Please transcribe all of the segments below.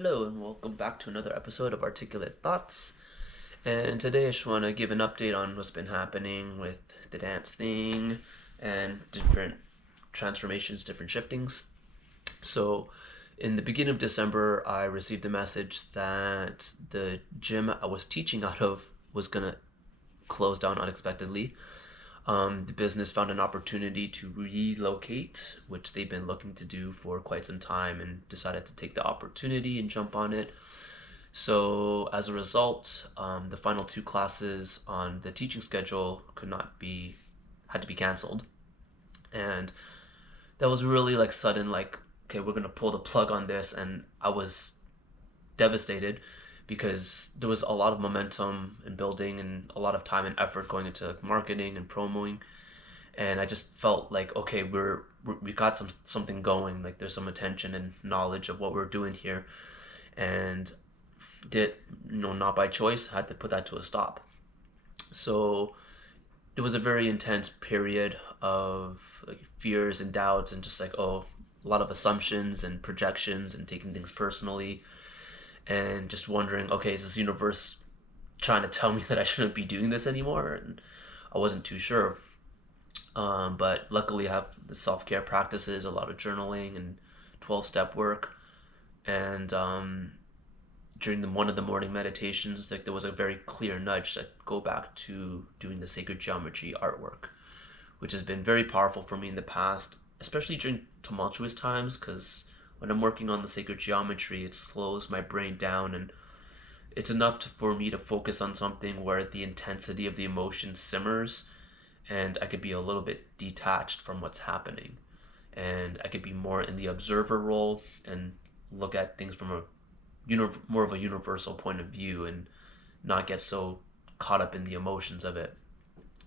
Hello and welcome back to another episode of Articulate Thoughts. And today I just want to give an update on what's been happening with the dance thing and different transformations, different shiftings. So, in the beginning of December, I received a message that the gym I was teaching out of was going to close down unexpectedly. The business found an opportunity to relocate, which they've been looking to do for quite some time, and decided to take the opportunity and jump on it. So as a result, the final two classes on the teaching schedule had to be canceled, and that was really like sudden. Like, okay, we're gonna pull the plug on this, and I was devastated because there was a lot of momentum and building and a lot of time and effort going into marketing and promoting, and I just felt like, okay, we got something going, like there's some attention and knowledge of what we're doing here, and did, not by choice, had to put that to a stop. So it was a very intense period of like fears and doubts and just like, oh, a lot of assumptions and projections and taking things personally and just wondering, okay, is this universe trying to tell me that I shouldn't be doing this anymore? And I wasn't too sure. But luckily, I have the self care practices, a lot of journaling and 12-step work. And during one of the morning meditations, like there was a very clear nudge that go back to doing the sacred geometry artwork, which has been very powerful for me in the past, especially during tumultuous times, because when I'm working on the sacred geometry, it slows my brain down, and it's enough for me to focus on something where the intensity of the emotion simmers and I could be a little bit detached from what's happening. And I could be more in the observer role and look at things from a more of a universal point of view and not get so caught up in the emotions of it.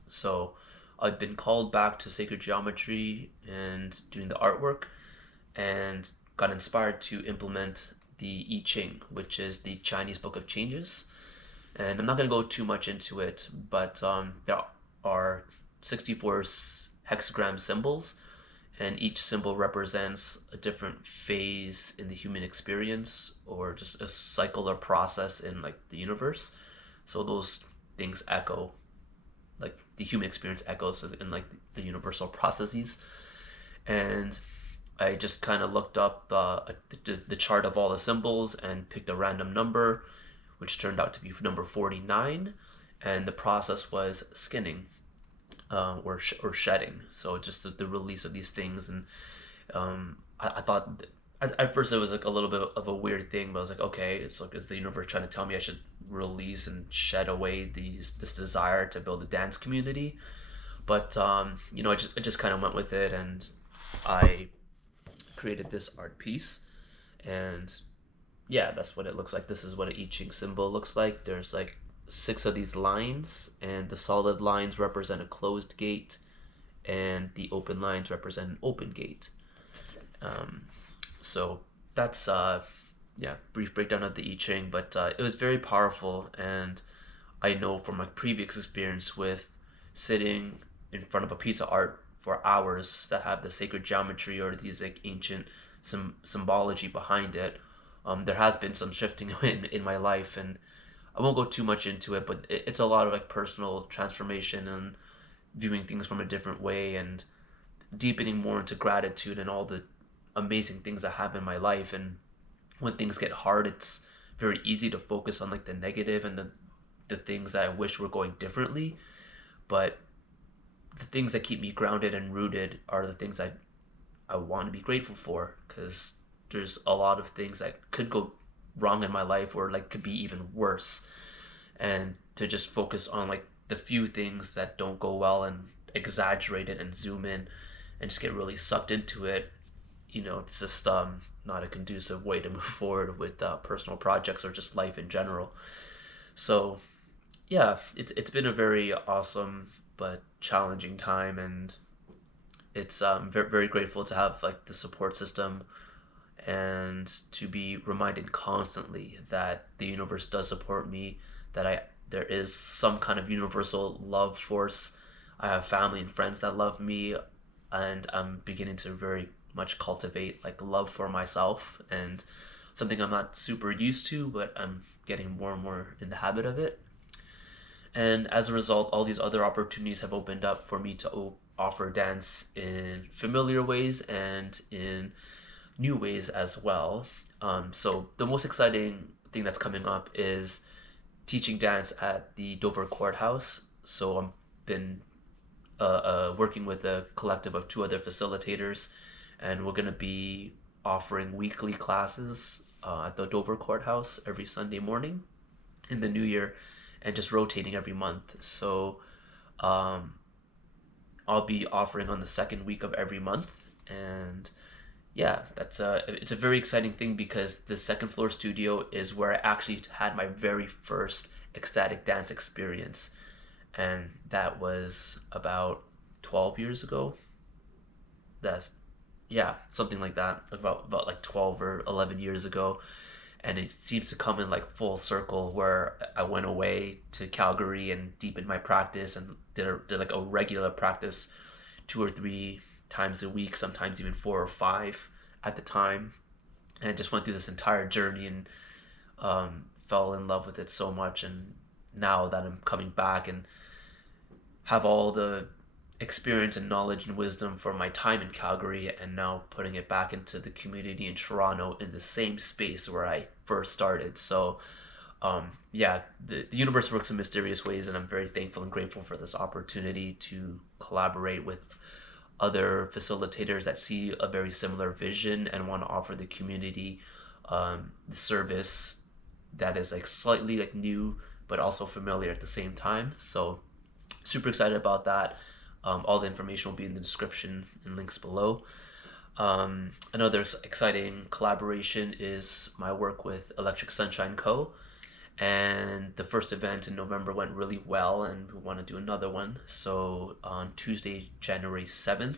So I've been called back to sacred geometry and doing the artwork, and got inspired to implement the I Ching, which is the Chinese Book of Changes. And I'm not going to go too much into it, but there are 64 hexagram symbols, and each symbol represents a different phase in the human experience or just a cycle or process in like the universe. So those things echo, like the human experience echoes in like the universal processes. And I just kind of looked up the chart of all the symbols and picked a random number, which turned out to be number 49. And the process was skinning, or shedding. So just the release of these things. And I thought, at first it was like a little bit of a weird thing, but I was like, okay, it's like, is the universe trying to tell me I should release and shed away this desire to build a dance community? But I just kind of went with it, and I created this art piece. And yeah, that's what it looks like. This is what an I Ching symbol looks like. There's like six of these lines, and the solid lines represent a closed gate, and the open lines represent an open gate. So that's yeah, brief breakdown of the I Ching, but it was very powerful, and I know from my previous experience with sitting in front of a piece of art for hours that have the sacred geometry or these like ancient symbology behind it. There has been some shifting in my life, and I won't go too much into it, but it's a lot of like personal transformation and viewing things from a different way and deepening more into gratitude and all the amazing things I have in my life. And when things get hard, it's very easy to focus on like the negative and the things that I wish were going differently. But the things that keep me grounded and rooted are the things I want to be grateful for, because there's a lot of things that could go wrong in my life or like could be even worse. And to just focus on like the few things that don't go well and exaggerate it and zoom in and just get really sucked into it, it's just not a conducive way to move forward with personal projects or just life in general. So yeah, it's been a very awesome but challenging time, and it's very, very grateful to have like the support system and to be reminded constantly that the universe does support me, that I there is some kind of universal love force. I have family and friends that love me, and I'm beginning to very much cultivate like love for myself, and something I'm not super used to, but I'm getting more and more in the habit of it. And as a result, all these other opportunities have opened up for me to offer dance in familiar ways and in new ways as well. So the most exciting thing that's coming up is teaching dance at the Dovercourt House. So I've been working with a collective of two other facilitators, and we're going to be offering weekly classes at the Dovercourt House every Sunday morning in the new year, and just rotating every month. So um, I'll be offering on the second week of every month, and yeah, it's a very exciting thing because the second floor studio is where I actually had my very first ecstatic dance experience, and that was about 12 years ago. That's Yeah, something like that, about like 12 or 11 years ago. And it seems to come in like full circle where I went away to Calgary and deepened my practice and did like a regular practice 2 or 3 times a week, sometimes even 4 or 5 at the time, and just went through this entire journey and fell in love with it so much. And now that I'm coming back and have all the experience and knowledge and wisdom from my time in Calgary, and now putting it back into the community in Toronto in the same space where I first started. So yeah, the universe works in mysterious ways, and I'm very thankful and grateful for this opportunity to collaborate with other facilitators that see a very similar vision and want to offer the community the service that is like slightly like new but also familiar at the same time. So super excited about that. All the information will be in the description and links below. Another exciting collaboration is my work with Electric Sunshine Co. And the first event in November went really well, and we want to do another one. So on Tuesday, January 7th,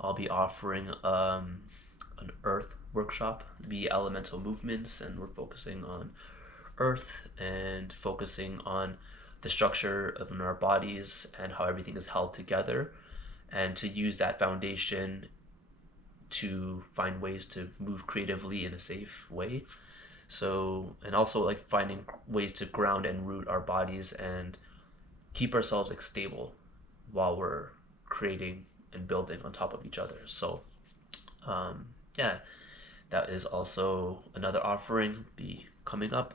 I'll be offering an earth workshop, the elemental movements, and we're focusing on earth and focusing on the structure of our bodies and how everything is held together, and to use that foundation to find ways to move creatively in a safe way. So, and also like finding ways to ground and root our bodies and keep ourselves like stable while we're creating and building on top of each other. So yeah, that is also another offering be coming up.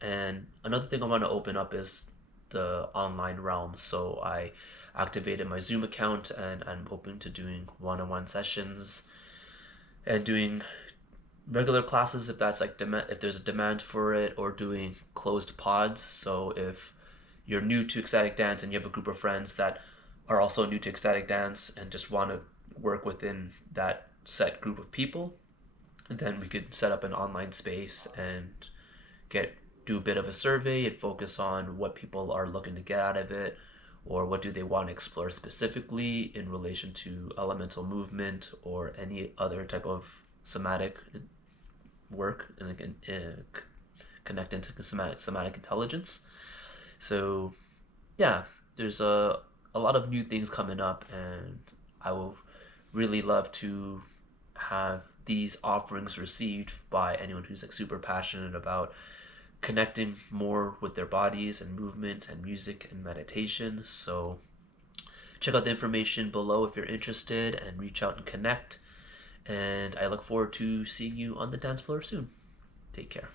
And another thing I want to open up is the online realm. So I activated my Zoom account, and I'm open to doing one-on-one sessions and doing regular classes if that's like if there's a demand for it, or doing closed pods. So if you're new to ecstatic dance and you have a group of friends that are also new to ecstatic dance and just want to work within that set group of people, then we could set up an online space and do a bit of a survey and focus on what people are looking to get out of it, or what do they want to explore specifically in relation to elemental movement or any other type of somatic work, and again connect into somatic intelligence. So yeah, there's a lot of new things coming up, and I will really love to have these offerings received by anyone who's like super passionate about connecting more with their bodies and movement and music and meditation. So check out the information below if you're interested, and reach out and connect. And I look forward to seeing you on the dance floor soon. Take care.